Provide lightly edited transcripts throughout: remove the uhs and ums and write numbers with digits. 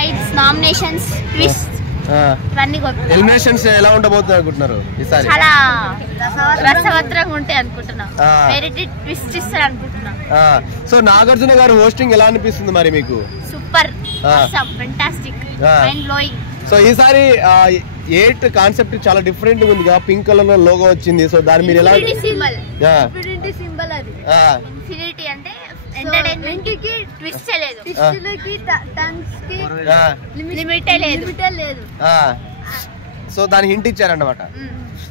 Fights, nominations, twist ఇవన్నీ eliminations ఎలా ఉండబోతుంది అనుకుంటున్నారు ఈసారి? చాలా రసవత్రంగా ఉంటాయి అనుకుంటున్నా. వెరైటీ ట్విస్ట్ ఇస్తారు అనుకుంటున్నా. సో నాగార్జున గారు హోస్టింగ్ ఎలా అనిపిస్తుంది మరి మీకు? Super, fantastic, mind blowing. So ఈసారి 8 కాన్సెప్ట్ చాలా డిఫరెంట్ ఉంది కదా, పింక్ కలర్ లో లోగో వచ్చింది. సో దాని మీరు ఎలా? ఇన్ఫినిటీ సింబల్ అది. ఇన్ఫినిటీ అంటే ఎంటర్టైన్మెంట్ కి ట్విస్ట్ లేదు, ట్విస్ట్లకి టంగ్స్ కి లిమిట్ లేదు. సో దాని హింట్ ఇచ్చారన్నమాట.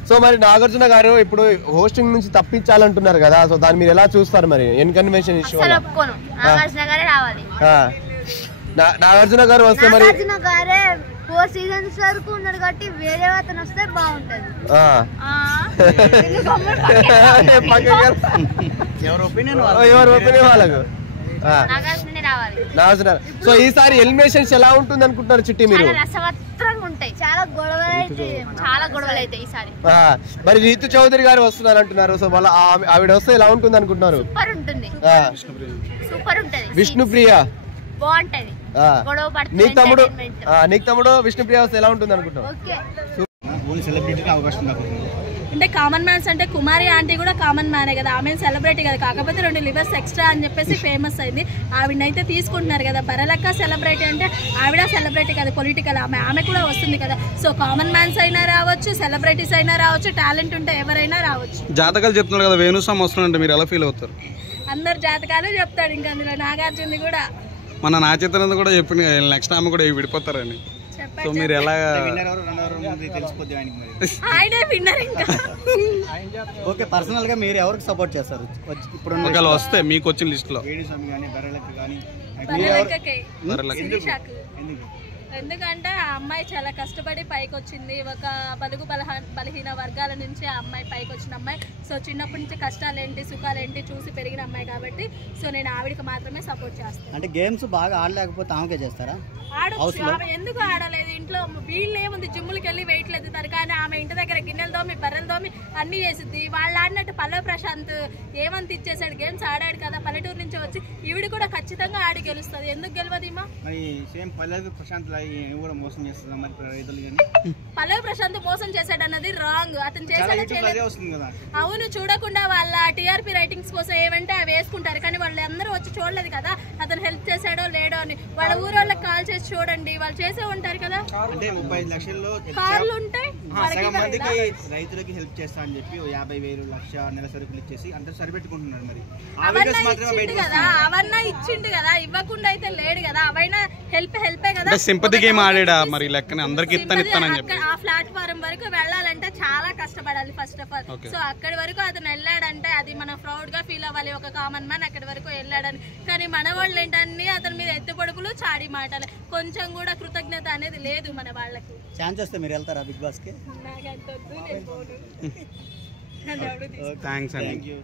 సో మరి నాగార్జున గారు ఇప్పుడు హోస్టింగ్ నుంచి తప్పించాలంటున్నారు కదా, సో దాన్ని మీరు ఎలా చూస్తారు మరి? ఇన్కన్వెన్షన్ ఇష్యూ నాగార్జున గారే రావాలి. నాగార్జున గారు వస్తే మరి 4 సీజన్స్ వరకు ఉన్నాడు కాబట్టి వేరే అతను వస్తే బాగుంటది. ఎవరి ఒపీనియన్ వాళ్ళకు నాగార్జున. సో ఈసారి ఎలిమినేషన్స్ ఎలా ఉంటుంది అనుకుంటున్నారు చిట్టి మీరు? రసవత్రంగా ఉంటాయి, చాలా గొడవలు అయితే ఈసారి. మరి రీతు చౌదరి గారు వస్తున్నారు అంటున్నారు. సో వాళ్ళ ఆవిడ వస్తే ఎలా ఉంటుంది అనుకుంటున్నారు? సూపర్ ఉంటుంది, సూపర్ ఉంటది. విష్ణుప్రియ బాగుంటది. నీకు తమ్ముడు విష్ణుప్రియ వస్తే ఎలా ఉంటుంది అనుకుంటున్నావు? అంటే కామన్ మ్యాన్స్ అంటే కుమారి ఆంటీ కూడా కామన్ మ్యానే కదా, ఆమె సెలబ్రిటీ కదా, కాకపోతే 2 లివర్స్ ఎక్స్ట్రా అని చెప్పేసి ఫేమస్ అయింది. ఆవిడనైతే తీసుకుంటున్నారు కదా. బరలక్క సెలబ్రిటీ అంటే ఆవిడ సెలబ్రిటీ కదా, పొలిటికల్ ఆమె కూడా వస్తుంది కదా. సో కామన్ మ్యాన్స్ అయినా రావచ్చు, సెలబ్రిటీస్ అయినా రావచ్చు, టాలెంట్ ఉంటే ఎవరైనా రావచ్చు. జాతకాలు చెప్తున్నారు కదా, వేణుస్వామి వస్తున్నారంటే మీరు ఎలా ఫీల్ అవుతారు? అందరు జాతకాలే చెప్తాడు, ఇంకా అందులో నాగార్జున కూడా మన నా చిత్రం కూడా చెప్పింది నెక్స్ట్ ఆమె కూడా విడిపోతారని. సో మీరు ఎలా? ఆయనే విన్నర్. ఇంకా ఓకే, పర్సనల్ గా మీరు ఎవరికి సపోర్ట్ చేస్తారు ఇప్పుడు ఒకవేళ వస్తే మీకు వచ్చిన లిస్ట్ లో? ఎందుకంటే ఆ అమ్మాయి చాలా కష్టపడి పైకి వచ్చింది. ఒక బలుగు బలహీన వర్గాల నుంచి ఆ అమ్మాయి పైకి వచ్చిన అమ్మాయి. సో చిన్నప్పటి నుంచి కష్టాలేంటి సుఖాలేంటి చూసి పెరిగిన అమ్మాయి కాబట్టి సో నేను ఆవిడకి మాత్రమే సపోర్ట్ చేస్తాను. అంటే గేమ్స్ బాగా ఆడలేకపోతే ఆమెకే చేస్తారా? ఆడొచ్చు. ఆమె ఎందుకు ఆడలేదు? ఇంట్లో వీళ్ళు ఏముంది, జిమ్ములకి వెళ్ళి వెయిట్లు ఎత్తుతారు, కానీ ఆమె ఇంటి దగ్గర గిన్నెలు దోమి బర్రెలు దోమి అన్ని చేసిద్ది. వాళ్ళు ఆడినట్టు పల్లవి ప్రశాంత్ ఏమంత ఇచ్చేసాడు, గేమ్స్ ఆడాడు కదా పల్లెటూరు నుంచి వచ్చి. ఈవిడ కూడా ఖచ్చితంగా ఆడి గెలుస్తుంది. ఎందుకు గెలవదీమా? పల్లవి ప్రశాంత్ మోసం చేశాడు అన్నది రాంగ్. అతను చేశాడు. అవును, చూడకుండా వాళ్ళ టీఆర్పీ రైటింగ్స్ కోసం ఏమంటే అవి వేసుకుంటారు, కానీ వాళ్ళు అందరూ వచ్చి చూడలేదు కదా అతను హెల్ప్ చేశాడో లేడో అని. వాళ్ళ ఊరోళ్ళకి కాల్ చేసి చూడండి, వాళ్ళు చేసే ఉంటారు కదా. అంటే 35 లక్షల్లో కార్లు ఉంటాయి, సగం మందికి రైతులకి హెల్ప్ చేస్తా అని చెప్పి 50,000 లక్ష నెల సరుకులు ఇచ్చేసి అంటే సరిపెట్టుకుంటున్నారు. మరి అవన్నా ఇచ్చిండు కదా, ఇవ్వకుండా అయితే లేడు కదా. అవైనా హెల్పే కదా. సింపతి గేమ్ ఆడాడా మరి లెక్కనే అందరికి ఇస్తానని చెప్పి? ఆ ప్లాట్ఫారం వరకు వెళ్ళాలంటే చాలా కష్టపడాలి ఫస్ట్ ఆఫ్ ఆల్. సో అక్కడి వరకు అతను వెళ్ళాడంటే అది మనం ప్రౌడ్ గా ఫీల్ అవ్వాలి, ఒక కామన్ మ్యాన్ అక్కడి వరకు వెళ్ళాడని. కానీ మన వాళ్ళు ఏంటన్నీ అతని మీద ఎత్తుపొడుపులు చాడి మాటలు, కొంచెం కూడా కృతజ్ఞత అనేది లేదు మన వాళ్ళకి. ఛాన్స్ వస్తే మీరు వెళ్తారా బిగ్ బాస్ కి? నాకంత వద్దు, నేను పోను. థ్యాంక్స్ అండి.